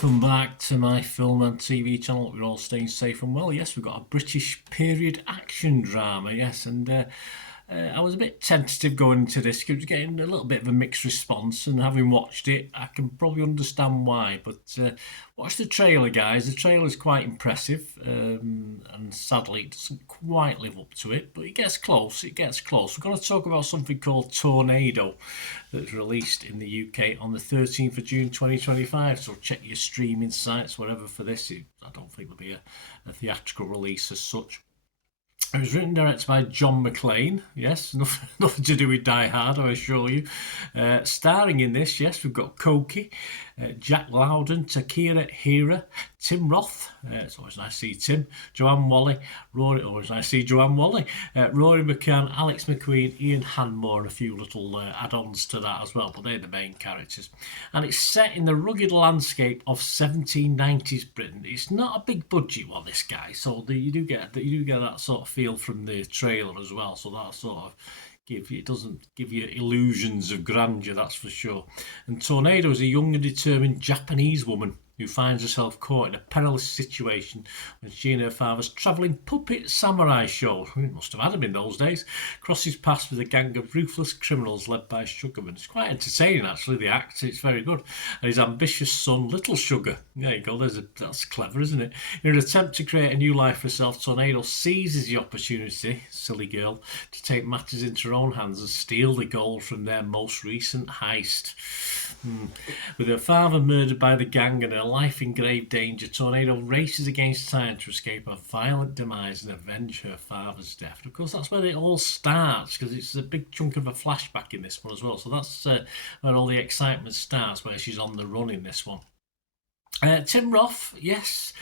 Welcome back to my film and TV channel. We're all staying safe and well. Yes, we've got a British period action drama. Yes, and I was a bit tentative going into this because getting a little bit of a mixed response, and having watched it, I can probably understand why. But watch the trailer, guys. The trailer is quite impressive, and sadly, it doesn't quite live up to it, but it gets close. It gets close. We're going to talk about something called Tornado that's released in the UK on the 13th of June 2025. So check your streaming sites, whatever, for this. I don't think there'll be a theatrical release as such. It was written and directed by John McClane. Yes, nothing to do with Die Hard, I assure you. Starring in this, yes, we've got Koki, Jack Lowden, Takira Hira, Tim Roth. It's always nice to see Tim. Joanne Whalley, Rory. Always nice to see Joanne Whalley. Rory McCann, Alex McQueen, Ian Hanmore, and a few little add-ons to that as well. But they're the main characters, and it's set in the rugged landscape of 1790s Britain. It's not a big budget one, this guy, so you do get that sort of feel from the trailer as well. So that sort of it doesn't give you illusions of grandeur, that's for sure. And Tornado is a young and determined Japanese woman who finds herself caught in a perilous situation when she and her father's travelling puppet samurai show, it must have had them in those days, crosses paths with a gang of ruthless criminals led by Sugarman. It's quite entertaining, actually, the act. It's very good. And his ambitious son, Little Sugar. There you go, that's clever, isn't it? In an attempt to create a new life for herself, Tornado seizes the opportunity, silly girl, to take matters into her own hands and steal the gold from their most recent heist. With her father murdered by the gang and her life in grave danger, Tornado races against time to escape a violent demise and avenge her father's death. And of course, that's where it all starts, because it's a big chunk of a flashback in this one as well. So that's where all the excitement starts, where she's on the run in this one. Tim Roth, yes.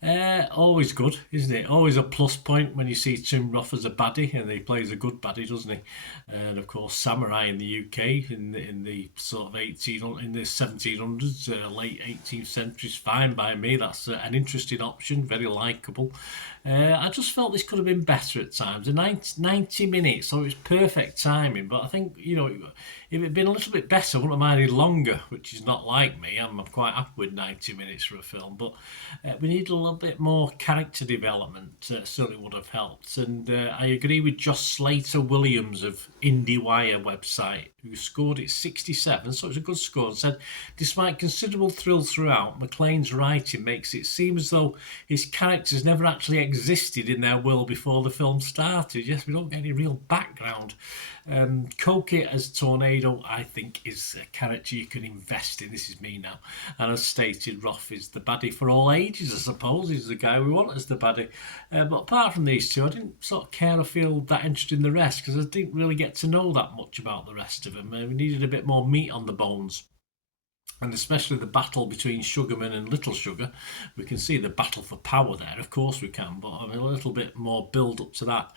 Always good, isn't it? Always a plus point when you see Tim Roth as a baddie, and he plays a good baddie, doesn't he? And of course, samurai in the UK in the sort of 1700s, late 18th century is fine by me. That's an interesting option, very likeable. I just felt this could have been better at times. 90 minutes, so it was perfect timing. But I think, if it had been a little bit better, I wouldn't have minded longer, which is not like me. I'm quite happy with 90 minutes for a film, but we need a little bit more character development. Certainly would have helped. And I agree with Josh Slater Williams of IndieWire website, who scored it 67, so it's a good score, and said, despite considerable thrill throughout, McClane's writing makes it seem as though his characters never actually existed in their world before the film started. Yes, we don't get any real background. Koki as Tornado, I think, is a character you can invest in. This is me now. And as stated, Roth is the baddie for all ages, I suppose. He's the guy we want as the baddie. But apart from these two, I didn't sort of care or feel that interested in the rest, because I didn't really get to know that much about the rest of them. We needed a bit more meat on the bones. And especially the battle between Sugarman and Little Sugar. We can see the battle for power there, of course we can, but a little bit more build up to that.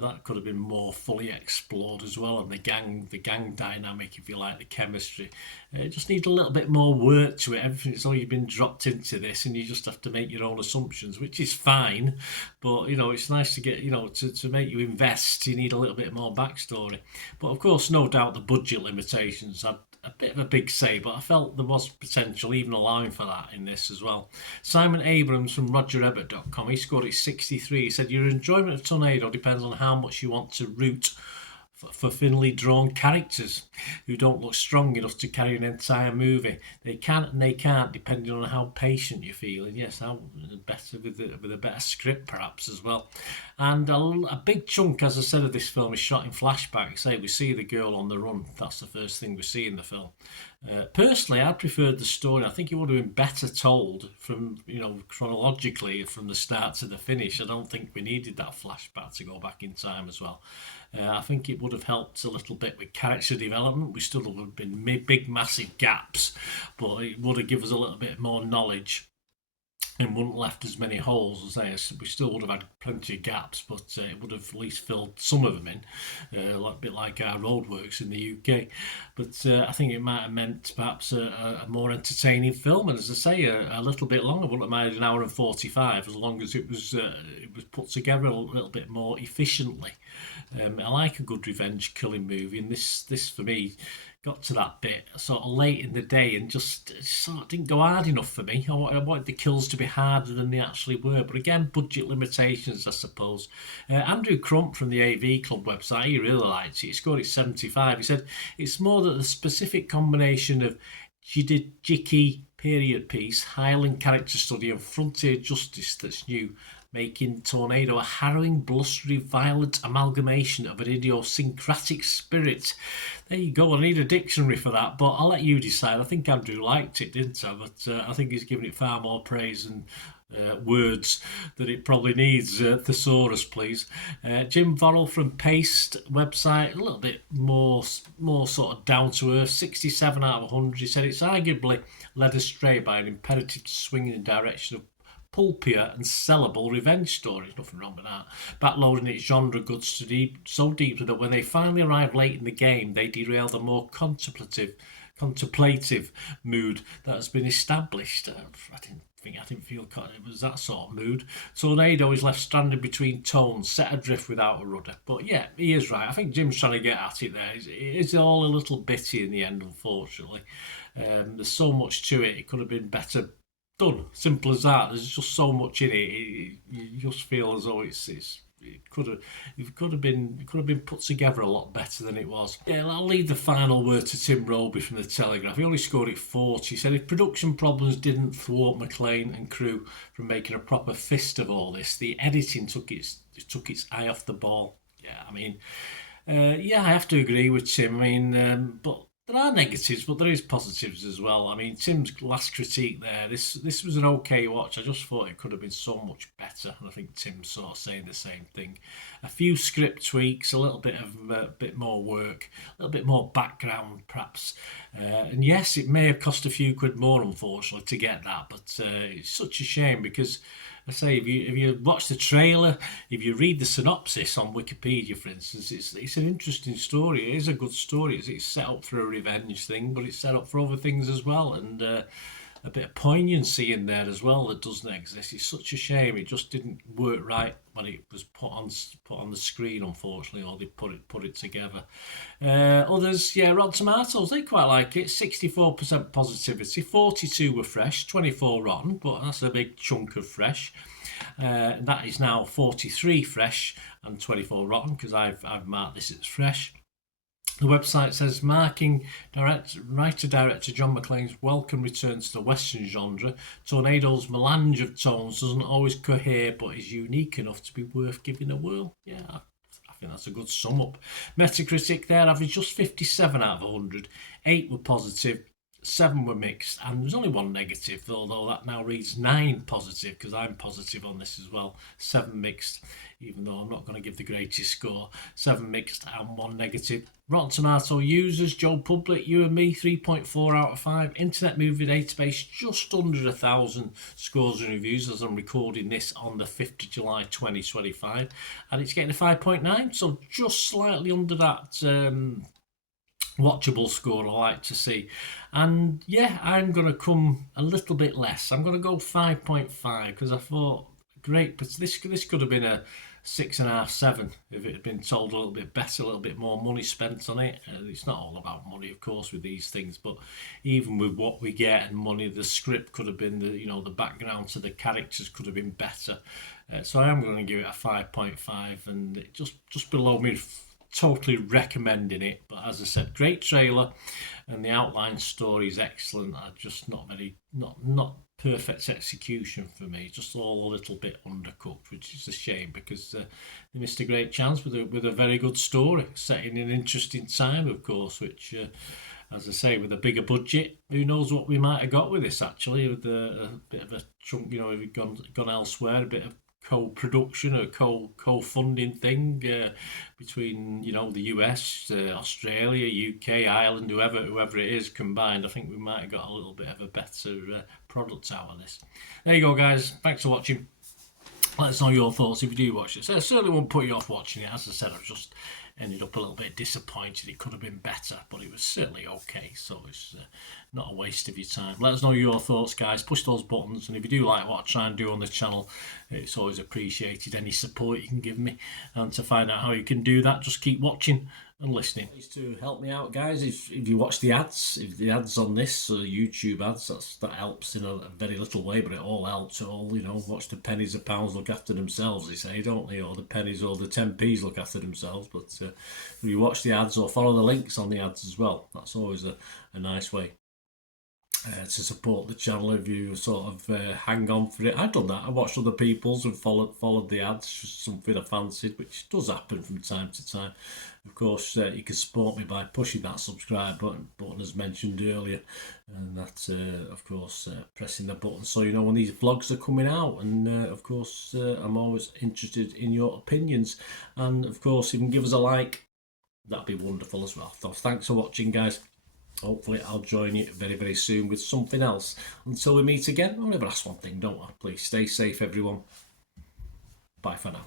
That could have been more fully explored as well, and the gang dynamic, if you like, the chemistry. It just needs a little bit more work to it. Everything's all you've been dropped into this, and you just have to make your own assumptions, which is fine, but it's nice to get, to make you invest, you need a little bit more backstory. But of course, no doubt the budget limitations had a bit of a big say, but I felt there was potential even allowing for that in this as well. Simon Abrams from RogerEbbett.com, he scored it 63. He said, your enjoyment of Tornado depends on how much you want to root for thinly drawn characters who don't look strong enough to carry an entire movie. They can and they can't, depending on how patient you're feeling. Yes, how better with a better script perhaps as well. And a big chunk, as I said, of this film is shot in flashback. Say we see the girl on the run. That's the first thing we see in the film. Personally, I preferred the story. I think it would have been better told from, chronologically from the start to the finish. I don't think we needed that flashback to go back in time as well. I think it would have helped a little bit with character development. We still would have been big, massive gaps, but it would have given us a little bit more knowledge and wouldn't have left as many holes as they. We still would have had plenty of gaps, but it would have at least filled some of them in, a bit like our roadworks in the UK. But I think it might have meant perhaps a more entertaining film, and as I say, a little bit longer. I wouldn't have minded an hour and 45, as long as it was put together a little bit more efficiently. I like a good revenge killing movie, and this for me got to that bit sort of late in the day and just sort of didn't go hard enough for me. I wanted the kills to be harder than they actually were. But again, budget limitations, I suppose. Andrew Crump from the AV Club website, he really liked it. He scored it 75. He said it's more that the specific combination of jicky period piece, Highland character study, and frontier justice that's new, making Tornado a harrowing, blustery, violent amalgamation of an idiosyncratic spirit. There you go. I need a dictionary for that, but I'll let you decide. I think Andrew liked it, didn't I? But I think he's given it far more praise and words that it probably needs. Thesaurus, please. Jim Vorrell from Paste website, a little bit more sort of down to earth, 67 out of 100. He said it's arguably led astray by an imperative to swing in the direction of pulpier and sellable revenge stories. Nothing wrong with that. Backloading its genre goods so deeply that when they finally arrive late in the game, they derail the more contemplative mood that has been established. I didn't feel it was that sort of mood. Tornado is left stranded between tones, set adrift without a rudder. But yeah, he is right. I think Jim's trying to get at it there. It's all a little bitty in the end, unfortunately. There's so much to it. It could have been better done. Simple as that. There's just so much in it. You just feel as though it could have been put together a lot better than it was. Yeah, I'll leave the final word to Tim Roby from the Telegraph. He only scored it 40. He said if production problems didn't thwart McLean and crew from making a proper fist of all this, the editing took its eye off the ball. Yeah, I mean, I have to agree with Tim. I mean, but there are negatives, but there is positives as well. I mean, Tim's last critique there, this was an okay watch. I just thought it could have been so much better, and I think Tim's sort of saying the same thing. A few script tweaks, a little bit more work, a little bit more background, perhaps. And yes, it may have cost a few quid more, unfortunately, to get that, but it's such a shame because I say if you watch the trailer, if you read the synopsis on Wikipedia, for instance, it's an interesting story. It is a good story. It's set up for a revenge thing, but it's set up for other things as well, and a bit of poignancy in there as well that doesn't exist. It's such a shame. It just didn't work right when it was put on the screen, unfortunately, or they put it together. Others, yeah, Rotten Tomatoes, they quite like it. 64% positivity, 42 were fresh, 24 rotten, but that's a big chunk of fresh. That is now 43 fresh and 24 rotten because I've marked this as fresh. The website says, marking writer-director John McClane's welcome return to the Western genre, Tornado's melange of tones doesn't always cohere, but is unique enough to be worth giving a whirl. Yeah, I think that's a good sum up. Metacritic there averaged just 57 out of 100. 8 were positive, 7 were mixed, and there's only 1 negative, although that now reads 9 positive, because I'm positive on this as well. 7 mixed, even though I'm not going to give the greatest score. 7 mixed and 1 negative. Rotten Tomato users, Joe Public, you and me, 3.4 out of 5. Internet Movie Database, just under 1,000 scores and reviews as I'm recording this on the 5th of July 2025. And it's getting a 5.9, so just slightly under that watchable score I like to see. And yeah, I'm going to come a little bit less. I'm going to go 5.5 because I thought, great, but this could have been a 6.5, 7 if it had been told a little bit better, a little bit more money spent on it. It's not all about money, of course, with these things, but even with what we get and money, the script could have been, the background to the characters could have been better. So I am going to give it a 5.5, and it just below me. Totally recommending it, but as I said, great trailer, and the outline story is excellent. Just not perfect execution for me. Just all a little bit undercooked, which is a shame because they missed a great chance with a very good story set in an interesting time, of course. Which, as I say, with a bigger budget, who knows what we might have got with this actually, with a bit of a chunk. If we'd gone elsewhere, a bit of co-production or co-funding thing between the US, Australia, UK, Ireland, whoever it is combined. I think we might have got a little bit of a better product out of this. There you go, guys. Thanks for watching. Let us know your thoughts if you do watch it. So I certainly won't put you off watching it. As I said, I've just ended up a little bit disappointed. It could have been better, but it was certainly okay. So it's not a waste of your time. Let us know your thoughts, guys. Push those buttons, and if you do like what I try and do on the channel, it's always appreciated. Any support you can give me, and to find out how you can do that, just keep watching, and listening. Please to help me out, guys. If you watch the ads, if the ads on this YouTube ads, that helps in a very little way, but it all helps. It all, watch the pennies, the pounds look after themselves, they say, don't they? Or the pennies or the 10p's look after themselves. But if you watch the ads or follow the links on the ads as well, that's always a nice way to support the channel. If you sort of hang on for it. I've done that. I watched other people's and followed the ads, just something I fancied, which does happen from time to time. Of course, you can support me by pushing that subscribe button as mentioned earlier, and that's of course pressing the button so you know when these vlogs are coming out. And of course I'm always interested in your opinions, and of course if you can give us a like, that'd be wonderful as well. So thanks for watching, guys. Hopefully I'll join you very, very soon with something else. Until we meet again, I'll never ask one thing, don't I? Please stay safe, everyone. Bye for now.